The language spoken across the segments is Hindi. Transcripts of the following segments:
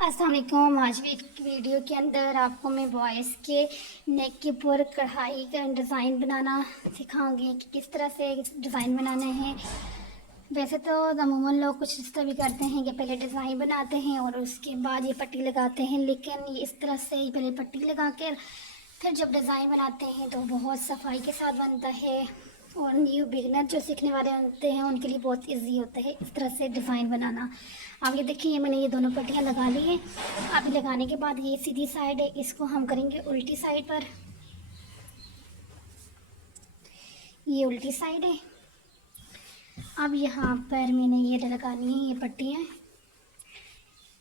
अस्सलाम वालेकुम। आज भी एक वीडियो के अंदर आपको मैं बॉयज़ के नेक के ऊपर कढ़ाई का डिज़ाइन बनाना सिखाऊंगी कि किस तरह से डिज़ाइन बनाने हैं। वैसे तो अमूमन लोग कुछ इस तरह भी करते हैं कि पहले डिज़ाइन बनाते हैं और उसके बाद ये पट्टी लगाते हैं, लेकिन ये इस तरह से ही पहले पट्टी लगा कर फिर जब डिज़ाइन बनाते हैं तो बहुत सफाई के साथ बनता है और न्यू बिगनर जो सीखने वाले होते हैं उनके लिए बहुत इजी होता है इस तरह से डिज़ाइन बनाना। अब ये देखिए, मैंने ये दोनों पट्टियाँ लगा ली हैं। अब लगाने के बाद ये सीधी साइड है, इसको हम करेंगे उल्टी साइड पर। ये उल्टी साइड है। अब यहाँ पर मैंने ये लगानी है, ये पट्टियाँ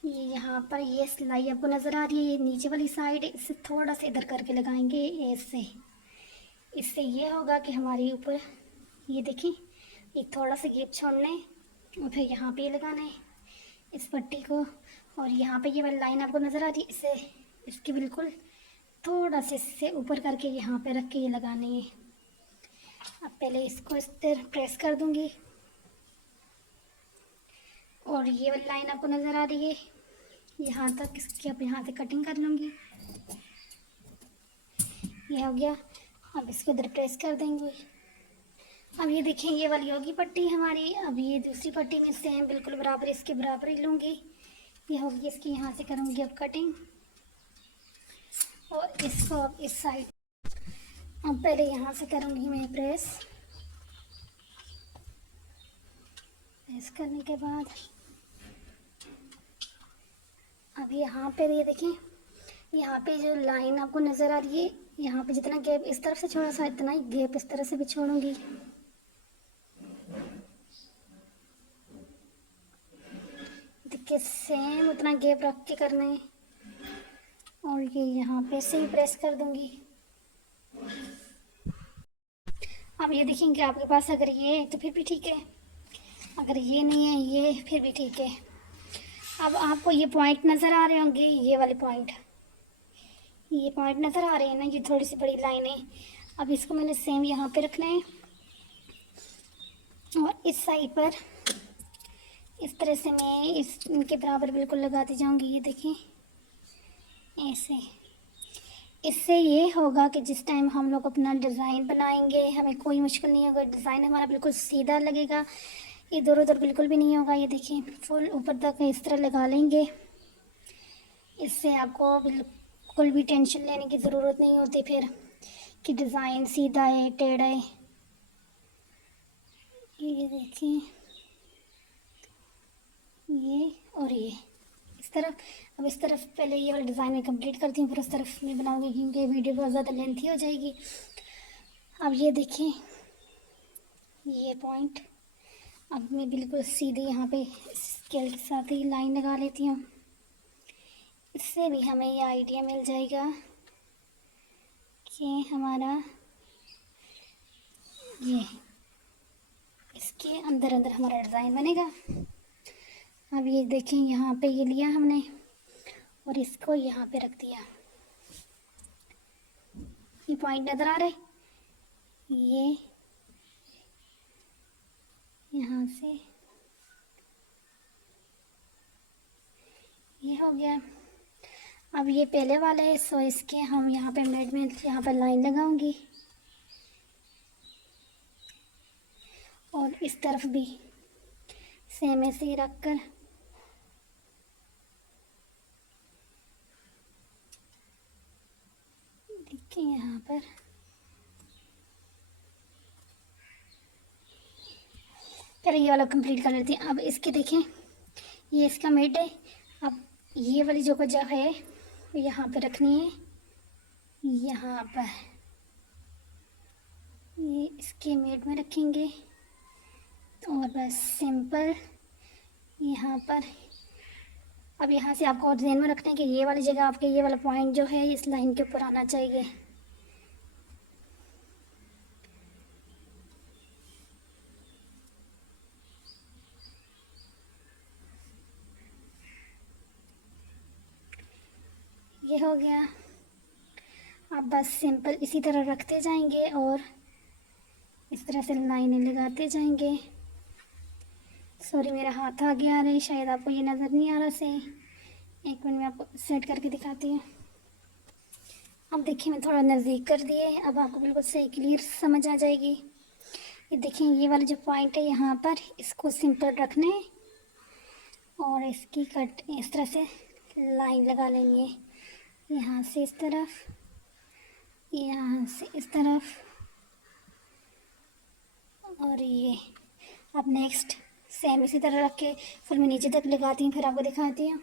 ये यहाँ पर ये सिलाई आपको नज़र आ रही है, ये नीचे वाली साइड है, इससे थोड़ा सा इधर करके लगाएंगे ऐसे। इससे ये होगा कि हमारे ऊपर ये देखिए, ये थोड़ा सा गैप छोड़ना है और फिर यहाँ पे लगाना है इस पट्टी को। और यहाँ पे ये वाली लाइन आपको नज़र आ रही है, इससे इसके बिल्कुल थोड़ा सा इससे ऊपर करके यहाँ पे रख के ये लगानी है। अब पहले इसको इस तरह प्रेस कर दूँगी और ये वाली लाइन आपको नज़र आ रही है यहाँ तक, इसकी अब यहाँ से कटिंग कर लूँगी। ये हो गया। अब इसको इधर प्रेस कर देंगे। अब ये देखें, ये वाली होगी पट्टी हमारी। अब ये दूसरी पट्टी में सेम बिल्कुल बराबर इसके बराबर ही लूँगी। ये होगी इसकी, यहाँ से करूँगी अब कटिंग और इसको अब इस साइड। अब पहले यहाँ से करूँगी मैं प्रेस करने के बाद अब यहाँ पे ये देखें, यहाँ पे जो लाइन आपको नज़र आ रही है, यहाँ पे जितना गैप इस तरफ से छोड़ा सा इतना ही गैप इस तरह से भी छोड़ूंगी। देखिए, सेम उतना गैप रख के करना है और ये यहाँ पे से ही प्रेस कर दूंगी। अब ये देखेंगे आपके पास अगर ये है तो फिर भी ठीक है, अगर ये नहीं है ये फिर भी ठीक है। अब आपको ये पॉइंट नज़र आ रहे होंगे, ये वाले पॉइंट, ये पॉइंट नज़र आ रहे हैं ना, ये थोड़ी सी बड़ी लाइन है। अब इसको मैंने सेम यहाँ पे रखना है और इस साइड पर इस तरह से मैं इनके बराबर बिल्कुल लगाती जाऊंगी। ये देखें ऐसे। इससे ये होगा कि जिस टाइम हम लोग अपना डिज़ाइन बनाएंगे हमें कोई मुश्किल नहीं होगा, डिज़ाइन हमारा बिल्कुल सीधा लगेगा, इधर उधर बिल्कुल भी नहीं होगा। ये देखिए, फुल ऊपर तक इस तरह लगा लेंगे। इससे आपको बिल्कुल भी टेंशन लेने की ज़रूरत नहीं होती फिर कि डिज़ाइन सीधा है टेढ़ा है। ये देखिए, ये और ये इस तरफ। अब इस तरफ पहले ये वाला डिज़ाइन मैं कंप्लीट करती हूँ, फिर उस तरफ मैं बनाऊंगी क्योंकि वीडियो बहुत ज़्यादा लेंथी हो जाएगी। अब ये देखिए, ये पॉइंट अब मैं बिल्कुल सीधे यहाँ पे स्केल के साथ ही लाइन लगा लेती हूँ। इससे भी हमें ये आइडिया मिल जाएगा कि हमारा ये इसके अंदर अंदर हमारा डिज़ाइन बनेगा। अब ये देखें, यहाँ पे ये लिया हमने और इसको यहाँ पे रख दिया। ये पॉइंट नज़र आ रहा है, ये यहाँ से ये हो गया। अब ये पहले वाला है, सो इसके हम यहाँ पे मिड में यहाँ पर लाइन लगाऊंगी और इस तरफ भी सेम ऐसे ही रख कर देखिए यहाँ पर पहले ये वाला कंप्लीट कर लेते हैं। अब इसके देखें, ये इसका मिड है। अब ये वाली जो जगह है यहाँ पे रखनी है, यहाँ पर ये इसके मिड में रखेंगे और बस सिंपल यहाँ पर। अब यहाँ से आपको ध्यान में रखना है कि ये वाली जगह आपके ये वाला पॉइंट जो है इस लाइन के ऊपर आना चाहिए। ये हो गया। अब बस सिंपल इसी तरह रखते जाएंगे और इस तरह से लाइनें लगाते जाएंगे। सॉरी, मेरा हाथ आगे आ रहा है, शायद आपको ये नज़र नहीं आ रहा से। एक मिनट में आपको सेट करके दिखाती हूँ। अब देखिए मैं थोड़ा नज़दीक कर दिए, अब आपको बिल्कुल सही क्लियर समझ आ जाएगी। ये देखिए ये वाला जो पॉइंट है यहाँ पर, इसको सिंपल रखना है और इसकी कट इस तरह से लाइन लगा लेंगे, यहाँ से इस तरफ, यहाँ से इस तरफ, और ये अब नेक्स्ट सेम इसी तरह रख के फिर मैं नीचे तक लगाती हूँ, फिर आपको दिखाती हूँ।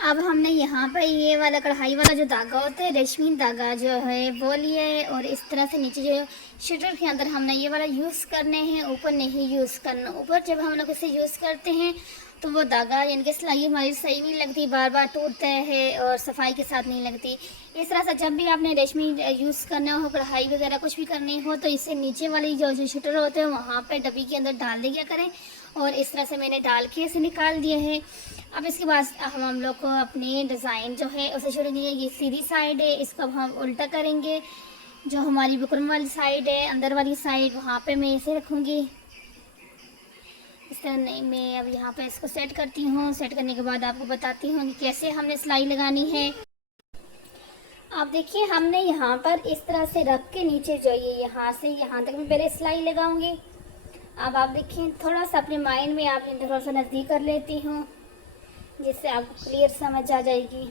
अब हमने यहाँ पर ये वाला कढ़ाई वाला जो धागा होता है, रेशमी धागा जो है वो लिया है, और इस तरह से नीचे जो शटर के अंदर हमने ये वाला यूज़ करने हैं, ऊपर नहीं यूज़ करना। ऊपर जब हम लोग इसे यूज़ करते हैं तो वो धागा यानी कि सिलाई हमारी सही नहीं लगती, बार बार टूटता है और सफाई के साथ नहीं लगती। इस तरह से जब भी आपने रेशमी यूज़ करना हो, कढ़ाई वगैरह कुछ भी करनी हो, तो इसे नीचे वाली जो शटर होते हैं वहाँ पर डब्बी के अंदर डाल दिया करें, और इस तरह से मैंने डाल के इसे निकाल दिया है। अब इसके बाद हम लोग को अपनी डिज़ाइन जो है उसे शुरू नहीं है, ये सीधी साइड है, इसको अब हम उल्टा करेंगे। जो हमारी बुकरम वाली साइड है, अंदर वाली साइड, वहाँ पे मैं इसे रखूँगी इस तरह। नहीं, मैं अब यहाँ पे इसको सेट करती हूँ। सेट करने के बाद आपको बताती हूँ कि कैसे हमने सिलाई लगानी है। आप देखिए हमने यहाँ पर इस तरह से रख के नीचे जो ये यहाँ से यहाँ तक मैं पहले सिलाई लगाऊंगी। अब आप देखिए थोड़ा सा अपने माइंड में आप थोड़ा सा नज़दीक कर लेती हूँ, जिससे आपको क्लियर समझ आ जाएगी।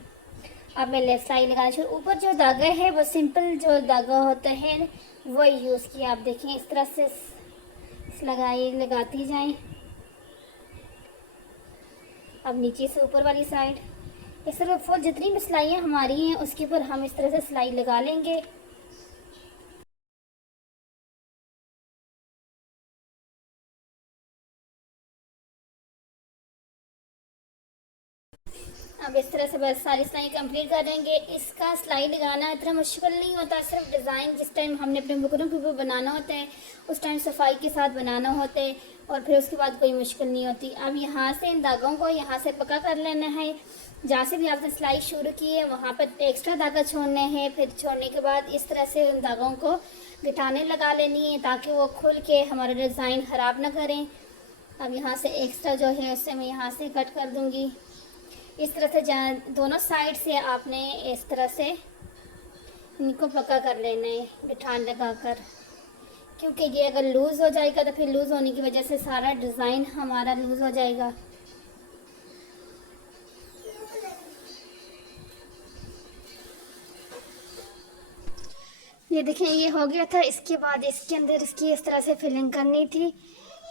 अब मैं लेफ्ट साइड लगाना शुरू। ऊपर जो धागा है वो सिंपल जो धागा होता है वो यूज़ किया। आप देखें इस तरह से लगाती जाएं। अब नीचे से ऊपर वाली साइड इस तरह फुल जितनी भी सिलाइयाँ हमारी हैं उसके ऊपर हम इस तरह से सिलाई लगा लेंगे। अब इस तरह से बस सारी सिलाई कंप्लीट कर देंगे। इसका सिलाई लगाना इतना मुश्किल नहीं होता, सिर्फ डिज़ाइन जिस टाइम हमने अपने बुकरों के ऊपर बनाना होता है उस टाइम सफाई के साथ बनाना होता है, और फिर उसके बाद कोई मुश्किल नहीं होती। अब यहाँ से इन धागों को यहाँ से पक्का कर लेना है। जहाँ से भी आपने सिलाई शुरू की है वहाँ पर एक्स्ट्रा धागा छोड़ना है, फिर छोड़ने के बाद इस तरह से उन धागों को गिटाने लगा लेनी है ताकि वो खुल के हमारा डिज़ाइन ख़राब ना करें। अब यहाँ से एक्स्ट्रा जो है उससे मैं यहाँ से कट कर दूँगी। इस तरह से दोनों साइड से आपने इस तरह से इनको पक्का कर लेना है बिठान लगा कर, क्योंकि ये अगर लूज़ हो जाएगा तो फिर लूज़ होने की वजह से सारा डिज़ाइन हमारा लूज़ हो जाएगा। ये देखें ये हो गया था। इसके बाद इसके अंदर इसकी इस तरह से फिलिंग करनी थी।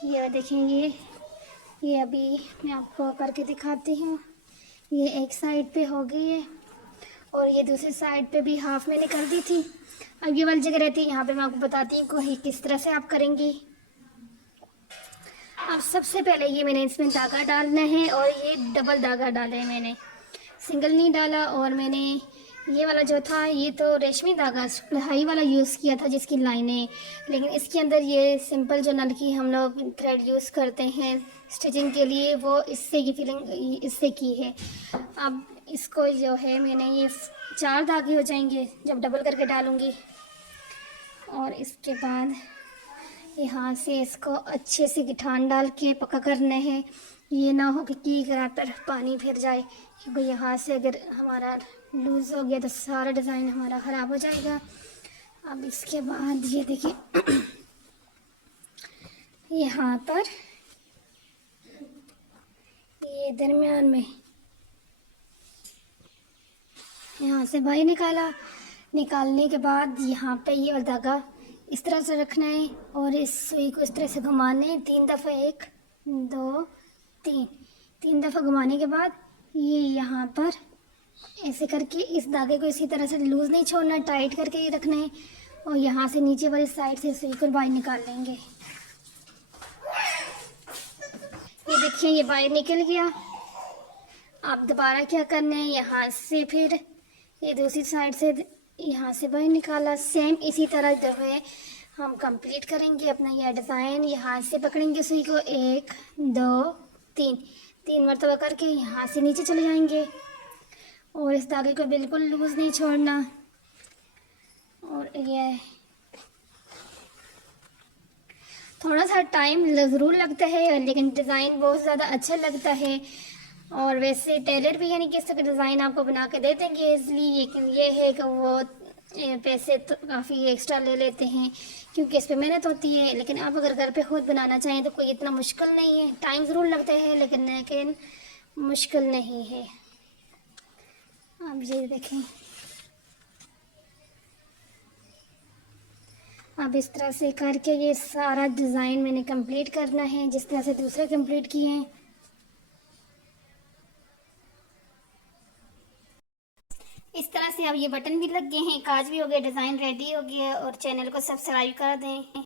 ये देखें ये अभी मैं आपको करके दिखाती हूँ। ये एक साइड पे हो गई है और ये दूसरी साइड पे भी हाफ मैंने कर दी थी। अब ये वाली जगह रहती है, यहाँ पे मैं आपको बताती हूँ कि किस तरह से आप करेंगी। अब सबसे पहले ये मैंने इसमें धागा डालना है, और ये डबल धागा डाला है मैंने, सिंगल नहीं डाला। और मैंने ये वाला जो था ये तो रेशमी धागा कढ़ाई वाला यूज़ किया था जिसकी लाइनें, लेकिन इसके अंदर ये सिंपल जो नल की हम लोग थ्रेड यूज़ करते हैं स्टिचिंग के लिए, वो इससे की फिलिंग इससे की है। अब इसको जो है मैंने ये 4 धागे हो जाएंगे जब डबल करके डालूँगी, और इसके बाद यहाँ से इसको अच्छे से गिठान डाल के पक्का करना है। ये ना हो कि अगर पर पानी फिर जाए, क्योंकि यहाँ से अगर हमारा लूज़ हो गया तो सारा डिज़ाइन हमारा ख़राब हो जाएगा। अब इसके बाद ये देखिए यहाँ पर ये दरमियान में यहाँ से बाहर निकालने के बाद यहाँ पे ये धागा इस तरह से रखना है, और इस सुई को इस तरह से घुमाने हैं 3 दफ़ा, 1 2 3 दफ़ा घुमाने के बाद ये यहाँ पर ऐसे करके इस धागे को इसी तरह से लूज़ नहीं छोड़ना, टाइट करके ये रखना है, और यहाँ से नीचे वाली साइड से सुई को बाहर निकाल लेंगे। ये देखिए ये बाहर निकल गया। आप दोबारा क्या करना है, यहाँ से फिर ये दूसरी साइड से यहाँ से बाहर निकाला। सेम इसी तरह जो है हम कंप्लीट करेंगे अपना यह डिज़ाइन। यहाँ से पकड़ेंगे सुई को, 1 2 3, 3 मरतबा करके यहाँ से नीचे चले जाएंगे और इस धागे को बिल्कुल लूज़ नहीं छोड़ना। और ये थोड़ा सा टाइम ज़रूर लगता है लेकिन डिज़ाइन बहुत ज़्यादा अच्छा लगता है। और वैसे टेलर भी यानी कि इस तरह का डिज़ाइन आपको बना के दे देंगे इसलिए, लेकिन ये है कि वो पैसे तो काफ़ी एक्स्ट्रा ले लेते हैं क्योंकि इस पर मेहनत होती है। लेकिन आप अगर घर पे खुद बनाना चाहें तो कोई इतना मुश्किल नहीं है। टाइम ज़रूर लगता है लेकिन मुश्किल नहीं है। आप ये देखें, अब इस तरह से करके ये सारा डिज़ाइन मैंने कंप्लीट करना है जिस तरह से दूसरे कंप्लीट किए हैं। इस तरह से अब ये बटन भी लग गए हैं, काज भी हो गए, डिज़ाइन रेडी हो गया। और चैनल को सब्सक्राइब कर दें।